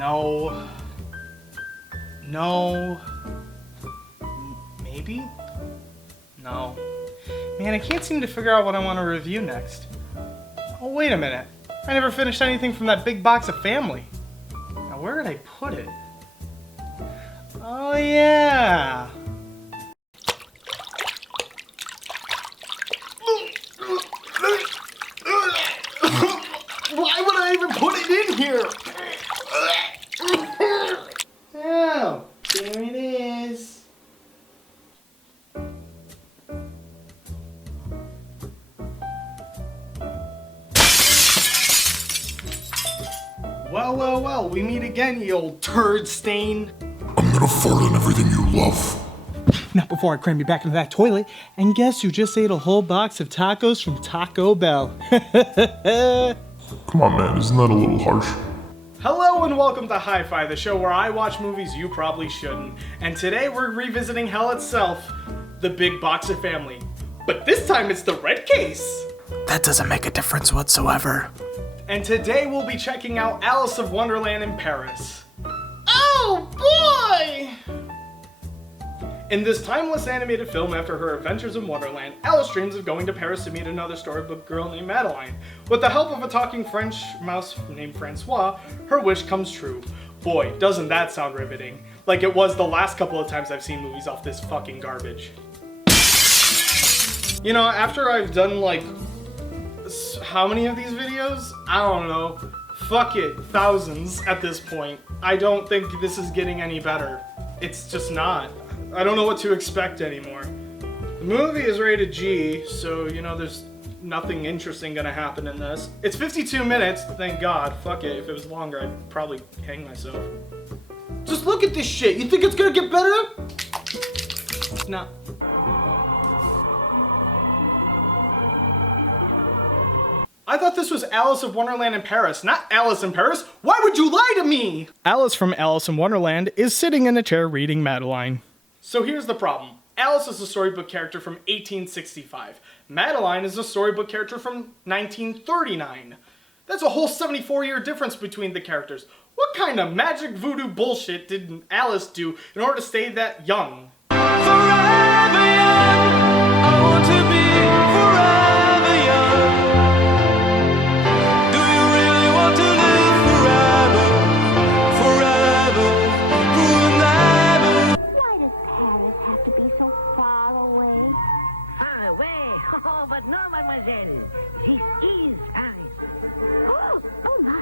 No. No. Maybe? No. Man, I can't seem to figure out what I want to review next. Oh, wait a minute. I never finished anything from that big box of Family. Now, where did I put it? Oh, yeah. Why would I even put it in here? Oh, there it is. Well, well, well, we meet again, you old turd stain. I'm gonna fart on everything you love. Not before I cram you back into that toilet. And guess who just ate a whole box of tacos from Taco Bell? Come on, man, isn't that a little harsh? Hello and welcome to Hi-Fi, the show where I watch movies you probably shouldn't. And today we're revisiting hell itself, the big box of Family. But this time it's the red case. That doesn't make a difference whatsoever. And today we'll be checking out Alice of Wonderland in Paris. Oh boy! In this timeless animated film, after her adventures in Wonderland, Alice dreams of going to Paris to meet another storybook girl named Madeline. With the help of a talking French mouse named Francois, her wish comes true. Boy, doesn't that sound riveting. Like it was the last couple of times I've seen movies off this fucking garbage. You know, after I've done like, how many of these videos? I don't know. Fuck it, thousands at this point. I don't think this is getting any better. It's just not. I don't know what to expect anymore. The movie is rated G, so you know there's nothing interesting gonna happen in this. It's 52 minutes, thank God. Fuck it, if it was longer I'd probably hang myself. Just look at this shit, you think it's gonna get better? No. I thought this was Alice of Wonderland in Paris, not Alice in Paris. Why would you lie to me? Alice from Alice in Wonderland is sitting in a chair reading Madeline. So here's the problem. Alice is a storybook character from 1865. Madeline is a storybook character from 1939. That's a whole 74-year difference between the characters. What kind of magic voodoo bullshit did Alice do in order to stay that young? Forever young, I want to be forever young. Do you really want to live forever, forever, forever? Why does Paris have to be so far away? Far away? Oh, but no, mademoiselle. This is Paris. Oh my.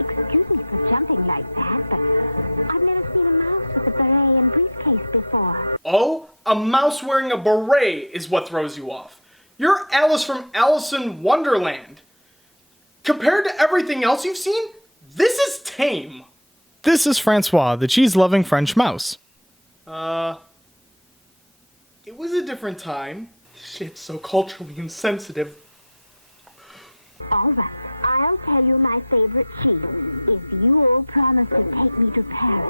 Excuse me for jumping like that, but I've never seen a mouse with a beret and briefcase before. Oh, a mouse wearing a beret is what throws you off. You're Alice from Alice in Wonderland. Compared to everything else you've seen, this is tame. This is Francois, the cheese-loving French mouse. It was a different time. Shit's so culturally insensitive. All right, I'll tell you my favorite cheese if you'll promise to take me to Paris.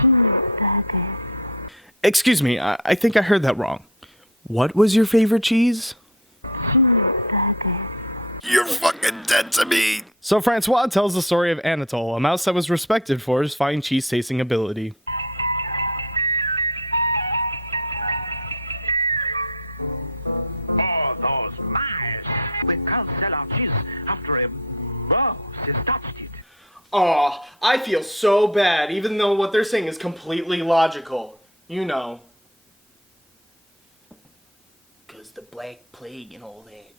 Cheeseburgers. Excuse me, I think I heard that wrong. What was your favorite cheese? Cheeseburgers. You're fucking dead to me. So Francois tells the story of Anatole, a mouse that was respected for his fine cheese-tasting ability. Oh, those mice. We can't sell our cheese after a mouse has touched it. Aw, I feel so bad, even though what they're saying is completely logical. You know. 'Cause the Black Plague and all that.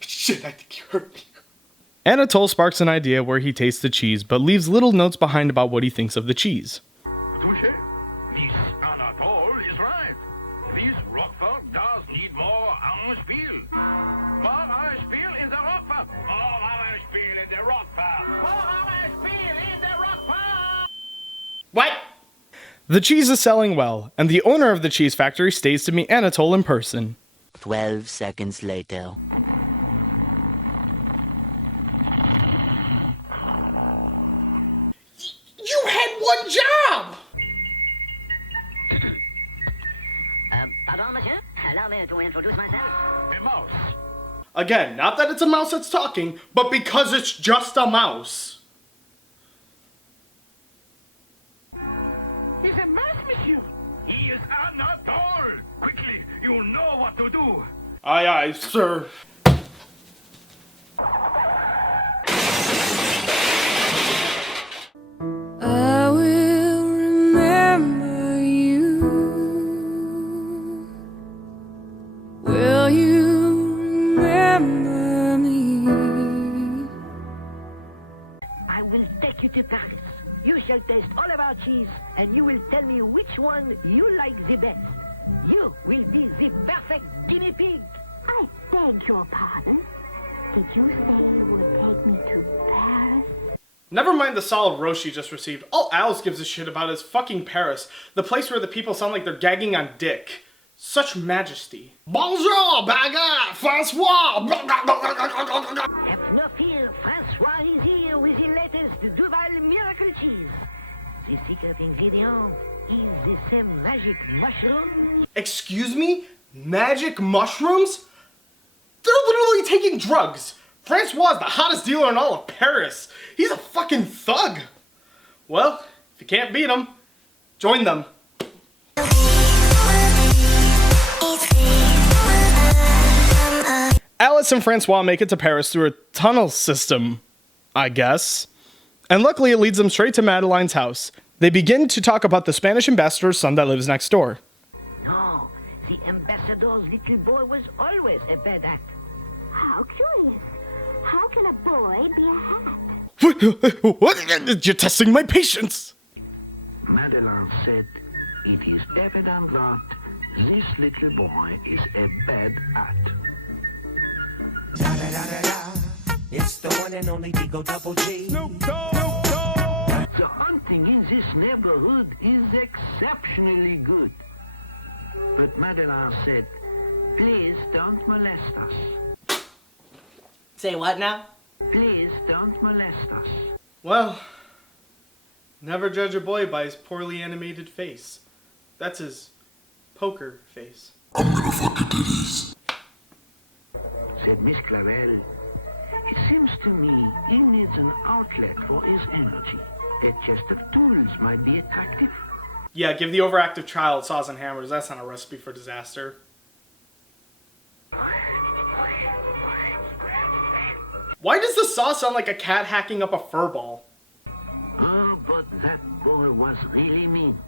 Shit, I think you hurt me. Anatole sparks an idea where he tastes the cheese, but leaves little notes behind about what he thinks of the cheese. Touché. Miss Anatole is right. This Roquefort does need more Anspiel. More Anspiel in the Roquefort. More Anspiel in the Roquefort. More Anspiel in the Roquefort. What? The cheese is selling well, and the owner of the cheese factory stays to meet Anatole in person. 12 seconds later. You had one job! Pardon, monsieur? Allow me to introduce myself. A mouse. Again, not that it's a mouse that's talking, but because it's just a mouse. He's a mouse, monsieur. He is not all. Quickly, you know what to do. Aye, aye, sir. I will remember you. Will you remember me? I will take you to Paris. You shall taste all of our cheese, and you will tell me which one you like the best. You will be the perfect guinea pig. I beg your pardon. Did you say you would take me to Paris? Never mind the solid roast she just received. All Alice gives a shit about is fucking Paris, the place where the people sound like they're gagging on dick. Such majesty. Bonjour, baguette, Francois! Have no fear, Francois is here with the latest Duval miracle cheese. The secret ingredient is the same magic mushroom. Excuse me? Magic mushrooms? They're literally taking drugs. Francois is the hottest dealer in all of Paris. He's a fucking thug. Well, if you can't beat him, join them. Alice and Francois make it to Paris through a tunnel system, I guess. And luckily it leads them straight to Madeline's house. They begin to talk about the Spanish ambassador's son that lives next door. No, the ambassador's little boy was always a bad act. How curious. How can a boy be a hat? What? You're testing my patience. Madeline said, it is evident that this little boy is a bad at. It's the one and only Digo Double G. The hunting in this neighborhood is exceptionally good. But Madeline said, please don't molest us. Say what now? Please don't molest us. Well, never judge a boy by his poorly animated face. That's his poker face. I'm gonna fuck your titties. Said Miss Clavel, it seems to me he needs an outlet for his energy. A chest of tools might be attractive. Yeah, give the overactive child saws and hammers. That's not a recipe for disaster. Why does the saw sound like a cat hacking up a fur ball? Oh, but that boy was really mean.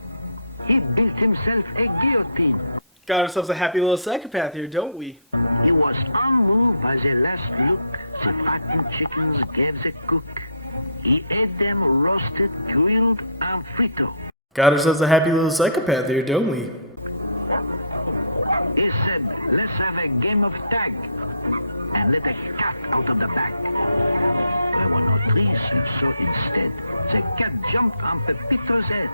He built himself a guillotine. Got ourselves a happy little psychopath here, don't we? He was unmoved by the last look the fattened chickens gave the cook. He ate them roasted, grilled, and frito. Got ourselves a happy little psychopath here, don't we? He said, let's have a game of tag and let a cat out of the bag. There were no trees, and so instead, the cat jumped on Pepito's head.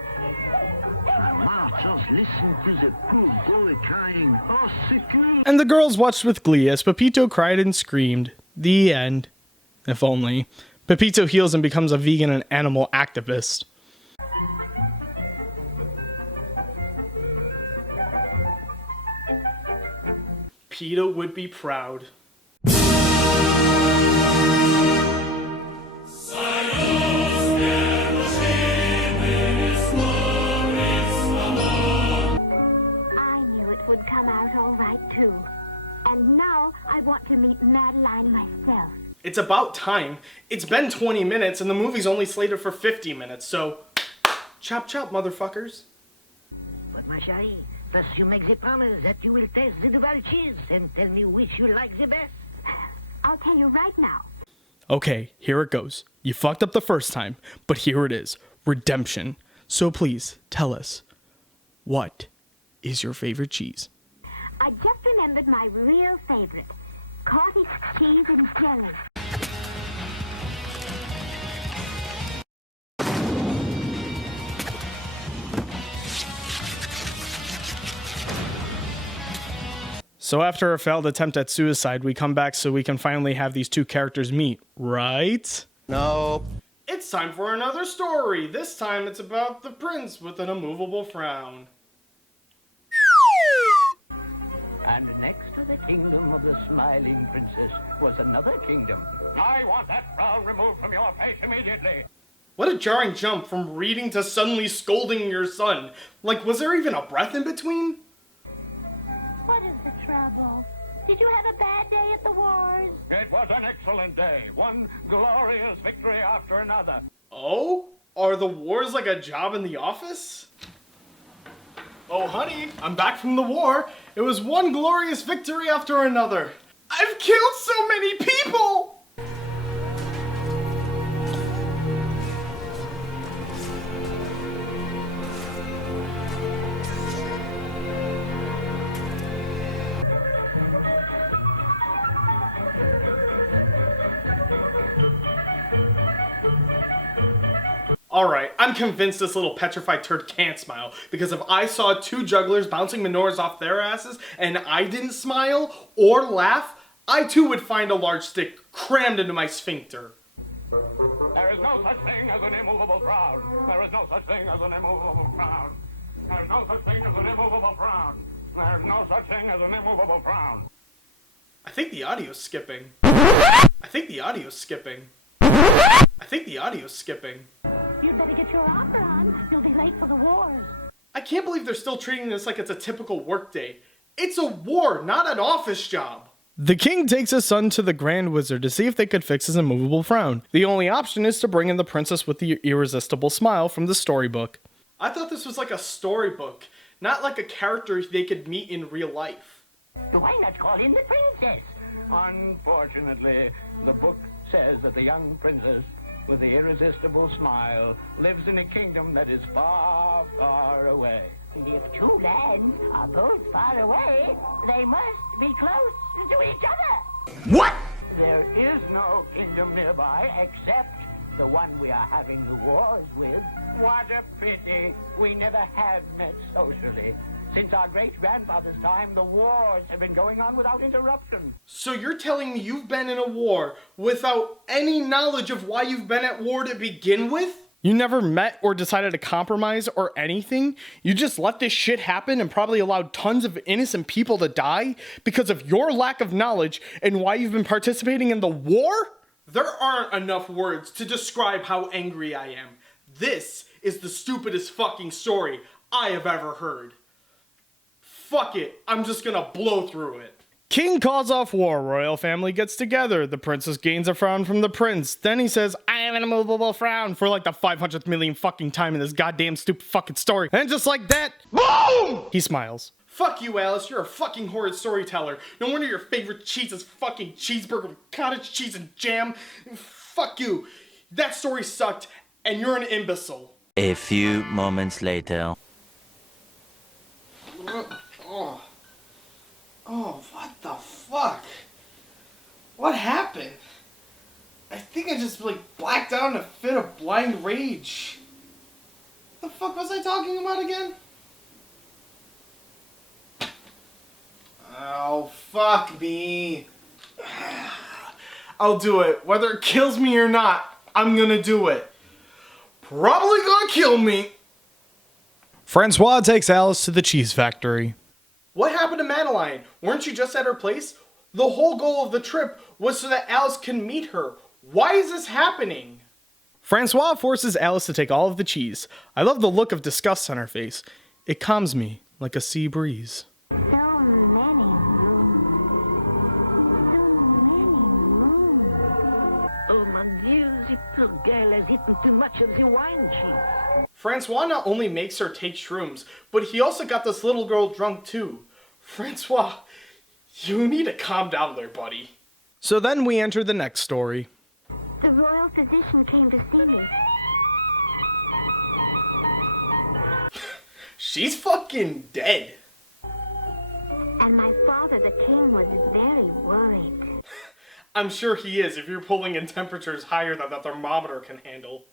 The marchers listened to the poor boy crying, oh, secure. And the girls watched with glee as Pepito cried and screamed. The end. If only. Pepito heals and becomes a vegan and animal activist. Pepito would be proud. I knew it would come out all right, too. And now I want to meet Madeline myself. It's about time. It's been 20 minutes and the movie's only slated for 50 minutes, so chop chop, motherfuckers. But my chérie, first you make the promise that you will taste the Duval cheese and tell me which you like the best. I'll tell you right now. Okay, here it goes. You fucked up the first time, but here it is. Redemption. So please, tell us, what is your favorite cheese? I just remembered my real favorite. Cottage cheese and jelly. So after a failed attempt at suicide, we come back so we can finally have these two characters meet, right? No. It's time for another story. This time it's about the prince with an immovable frown. And next to the kingdom of the smiling princess was another kingdom. I want that frown removed from your face immediately. What a jarring jump from reading to suddenly scolding your son. Like, was there even a breath in between? What is the trouble? Did you have a bad day at the wars? It was an excellent day. One glorious victory after another. Oh? Are the wars like a job in the office? Oh, honey, I'm back from the war. It was one glorious victory after another. I've killed so many people! Alright, I'm convinced this little petrified turd can't smile, because if I saw two jugglers bouncing menorahs off their asses and I didn't smile or laugh, I too would find a large stick crammed into my sphincter. There is no such thing as an immovable frown. There is no such thing as an immovable frown. There is no such thing as an immovable frown. There is no such thing as an immovable frown. I think the audio's skipping. I think the audio's skipping. I think the audio's skipping. You'd better get your opera on. You'll be late for the wars. I can't believe they're still treating this like it's a typical workday. It's a war, not an office job. The king takes his son to the Grand Wizard to see if they could fix his immovable frown. The only option is to bring in the princess with the irresistible smile from the storybook. I thought this was like a storybook, not like a character they could meet in real life. Why not call in the princess? Unfortunately, the book says that the young princess with the irresistible smile lives in a kingdom that is far, far away. And if two lands are both far away, they must be close to each other. What? There is no kingdom nearby except the one we are having the wars with. What a pity we never have met socially. Since our great-grandfather's time, the wars have been going on without interruption. So you're telling me you've been in a war without any knowledge of why you've been at war to begin with? You never met or decided to compromise or anything? You just let this shit happen and probably allowed tons of innocent people to die because of your lack of knowledge and why you've been participating in the war? There aren't enough words to describe how angry I am. This is the stupidest fucking story I have ever heard. Fuck it, I'm just gonna blow through it. King calls off war, royal family gets together, the princess gains a frown from the prince, then he says, I have an immovable frown for like the 500th million fucking time in this goddamn stupid fucking story, and just like that, boom! He smiles. Fuck you, Alice, you're a fucking horrid storyteller. No wonder your favorite cheese is fucking cheeseburger with cottage cheese and jam. Fuck you. That story sucked, and you're an imbecile. A few moments later. Oh, what the fuck? What happened? I think I just like blacked out in a fit of blind rage. What the fuck was I talking about again? Oh, fuck me. I'll do it. Whether it kills me or not, I'm gonna do it. Probably gonna kill me. Francois takes Alice to the cheese factory. What happened to Madeline? Weren't you just at her place? The whole goal of the trip was so that Alice can meet her. Why is this happening? Francois forces Alice to take all of the cheese. I love the look of disgust on her face. It calms me like a sea breeze. So many moons. So many moons. Oh, mon Dieu, the poor girl has eaten too much of the wine cheese. Francois not only makes her take shrooms, but he also got this little girl drunk too. Francois, you need to calm down there, buddy. So then we enter the next story. The royal physician came to see me. She's fucking dead. And my father, the king, was very worried. I'm sure he is if you're pulling in temperatures higher than the thermometer can handle.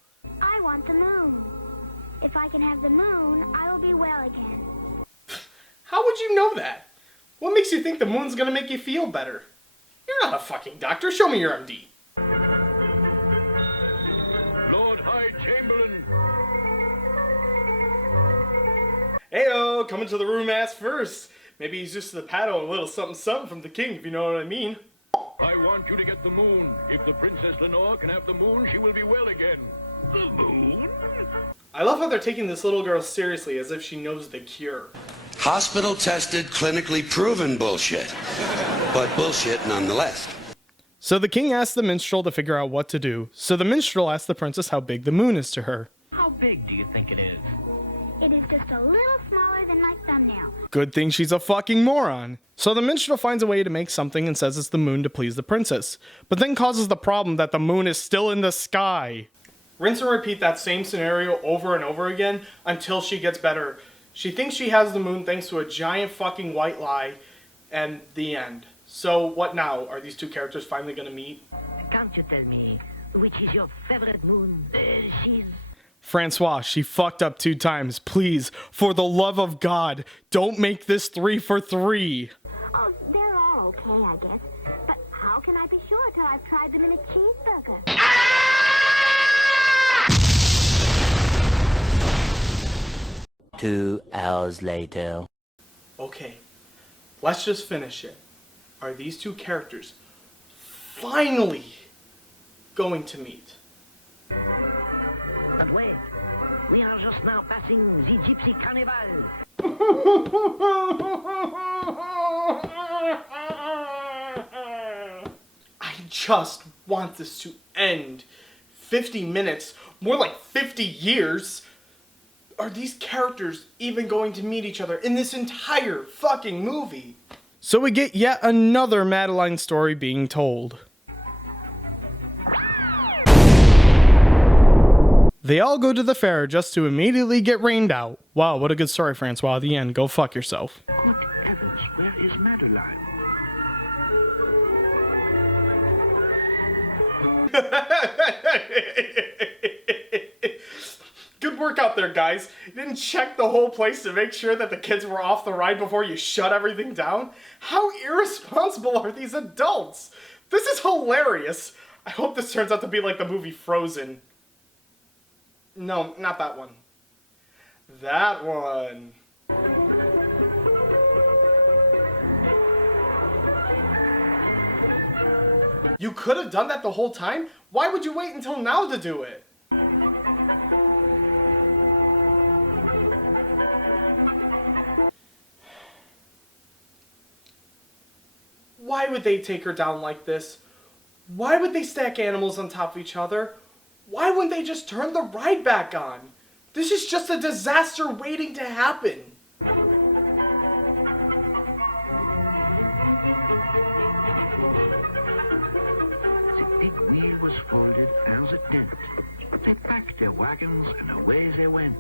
I want the moon. If I can have the moon, I will be well again. How would you know that? What makes you think the moon's gonna make you feel better? You're not a fucking doctor. Show me your MD. Lord High Chamberlain. Heyo, coming to the room ass first. Maybe he's just the paddle and a little something something from the king, if you know what I mean. I want you to get the moon. If the Princess Lenore can have the moon, she will be well again. The moon? I love how they're taking this little girl seriously as if she knows the cure. Hospital-tested, clinically proven bullshit. But bullshit nonetheless. So the king asks the minstrel to figure out what to do. So the minstrel asks the princess how big the moon is to her. How big do you think it is? It is just a little smaller than my thumbnail. Good thing she's a fucking moron. So the minstrel finds a way to make something and says it's the moon to please the princess, but then causes the problem that the moon is still in the sky. Rinse and repeat that same scenario over and over again until she gets better. She thinks she has the moon thanks to a giant fucking white lie, and the end. So what now? Are these two characters finally gonna meet? Can't you tell me which is your favorite moon? She's... Francois, she fucked up 2 times. Please, for the love of God, don't make this 3 for 3. Oh, they're all okay, I guess. But how can I be sure till I've tried them in a cheeseburger? 2 hours later. Okay, let's just finish it. Are these two characters finally going to meet? But wait, we are just now passing the Gypsy Carnival. I just want this to end. 50 minutes, more like 50 years. Are these characters even going to meet each other in this entire fucking movie? So we get yet another Madeline story being told. They all go to the fair just to immediately get rained out. Wow, what a good story, Francois. The end. Go fuck yourself. Good heavens, where is Madeline? Good work out there, guys. You didn't check the whole place to make sure that the kids were off the ride before you shut everything down? How irresponsible are these adults? This is hilarious. I hope this turns out to be like the movie Frozen. No, not that one. That one. You could have done that the whole time? Why would you wait until now to do it? Why would they take her down like this? Why would they stack animals on top of each other? Why wouldn't they just turn the ride back on? This is just a disaster waiting to happen. The big wheel was folded as a tent. They packed their wagons and away they went.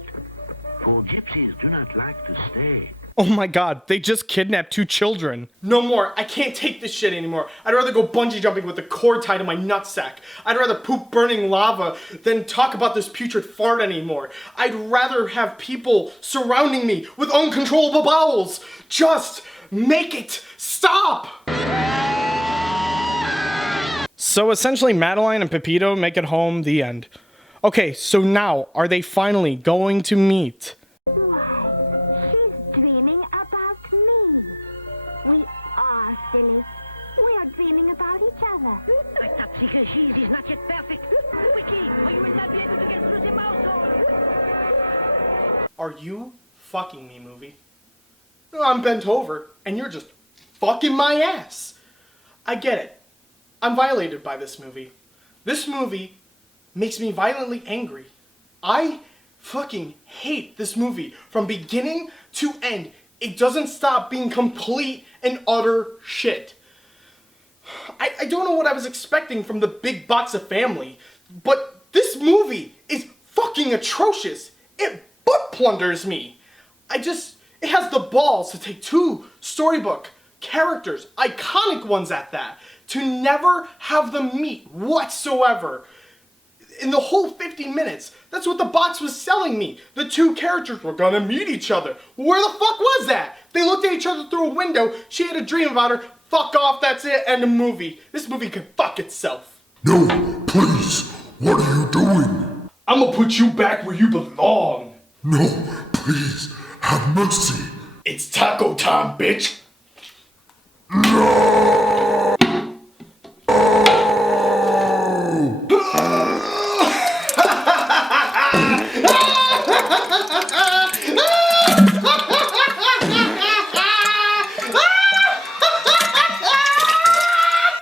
For gypsies do not like to stay. Oh my god, they just kidnapped 2 children. No more, I can't take this shit anymore. I'd rather go bungee jumping with a cord tied to my nutsack. I'd rather poop burning lava than talk about this putrid fart anymore. I'd rather have people surrounding me with uncontrollable bowels. Just make it stop! So essentially Madeline and Pepito make it home, the end. Okay, so now, are they finally going to meet? Cheese is not yet perfect. Quickly, or you will not be able to get through the mouse hole. Are you fucking me, movie? I'm bent over, and you're just fucking my ass. I get it. I'm violated by this movie. This movie makes me violently angry. I fucking hate this movie from beginning to end. It doesn't stop being complete and utter shit. I don't know what I was expecting from the big box of family, but this movie is fucking atrocious. It butt plunders me. It has the balls to take 2 storybook characters, iconic ones at that, to never have them meet whatsoever. In the whole 50 minutes, that's what the box was selling me. The 2 characters were gonna meet each other. Where the fuck was that? They looked at each other through a window, she had a dream about her, fuck off, that's it, end of movie. This movie can fuck itself. No, please, what are you doing? I'm gonna put you back where you belong. No, please, have mercy. It's taco time, bitch.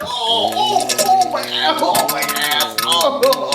Oh, my ass! Oh, my ass! Oh.